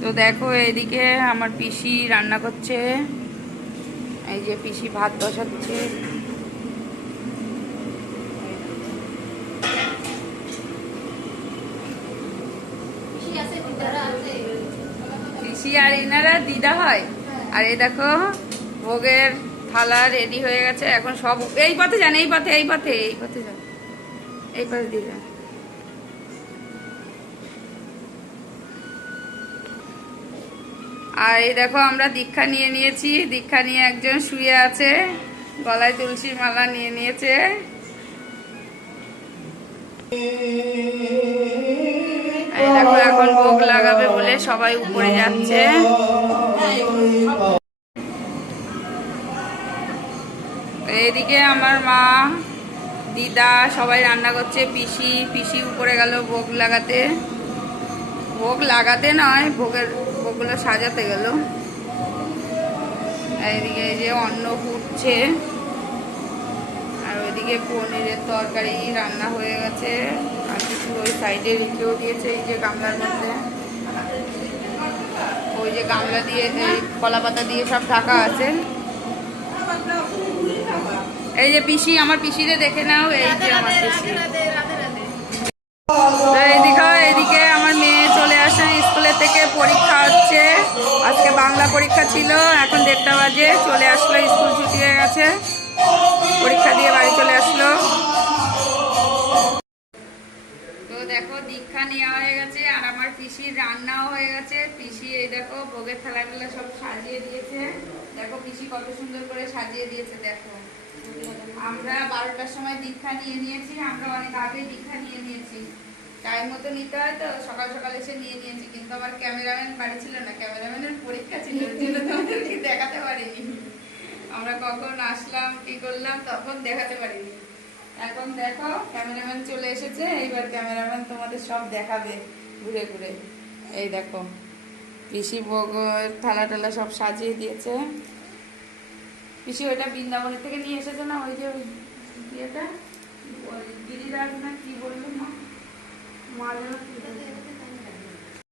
তো দেখো এদিকে আমার পিসি রান্না করছে, এই যে পিসি ভাত বসাচ্ছে। পিসি আর এনারা দিদা হয়। আর এই দেখো ভোগের থালা রেডি হয়ে গেছে, এখন সব এই পথে যান, এই পথে এই পথে এই পথে যান, এই পথে দিয়ে যান। আর এই দেখো আমরা দীক্ষা নিয়ে নিয়েছি, দীক্ষা নিয়ে একজন শুয়ে আছে, গলায় তুলসী মালা নিয়ে নিয়েছে। এই দেখো এখন ভোগ লাগাবে বলে সবাই উপরে যাচ্ছে। এইদিকে আমার মা, দিদা সবাই রান্না করছে, পিসি পিসি উপরে গেল ভোগ লাগাতে। ভোগ লাগাতে নয়, ভোগগুলো সাজাতে গেল। এইদিকে এই যে অন্ন ফুটছে, আর ওইদিকে পনিরের তরকারি রান্না হয়ে গেছে, আর কিছু ওই সাইডে রেখেও দিয়েছে এই যে গামলার মধ্যে। ওই যে গামলা দিয়ে কলা পাতা দিয়ে সব ঢাকা আছে। এই যে পিসি, আমার পিসিরে দেখে নাও, এই যে আমার পিসি। এইদিকে আমার মেয়ে চলে আসে স্কুলের থেকে, পরীক্ষা হচ্ছে, আজকে বাংলা পরীক্ষা ছিল, এখন 1:30 বাজে, চলে আসলো, স্কুল ছুটি হয়ে গেছে, পরীক্ষা দিয়ে বাড়ি চলে আসলো। তো দেখো দীক্ষা নেওয়া হয়ে গেছে, আর আমার পিসির রান্নাও হয়ে গেছে। পিসি এই দেখো ভোগের থালাগুলো সব সাজিয়ে দিয়েছে, দেখো পিসি কত সুন্দর করে সাজিয়ে দিয়েছে। দেখো আমরা 12টার সময় দীক্ষা নিয়ে নিয়েছি, আমরা অনেক আগে দীক্ষা নিয়ে নিয়েছি, টাইম মতো নিতে হয় তো, সকাল সকাল এসে নিয়ে নিয়েছি, কিন্তু আমার ক্যামেরাম্যান বাড়ি ছিল না, ক্যামেরাম্যানের পরীক্ষা ছিল, তোমাদেরকে দেখাতে পারিনি। আমরা কখন আসলাম কি করলাম তখন দেখাতে পারিনি। এখন দেখো ক্যামেরাম্যান চলে এসেছে, এইবার ক্যামেরাম্যান তোমাদের সব দেখাবে ঘুরে ঘুরে। এই দেখো পিসি ভোগ থালা টালা সব সাজিয়ে দিয়েছে। পিসি ওইটা বৃন্দাবনের থেকে নিয়ে এসেছে না, ওই যে ওই ইয়েটা, গিরিরাজ না কি বললো, মা যেন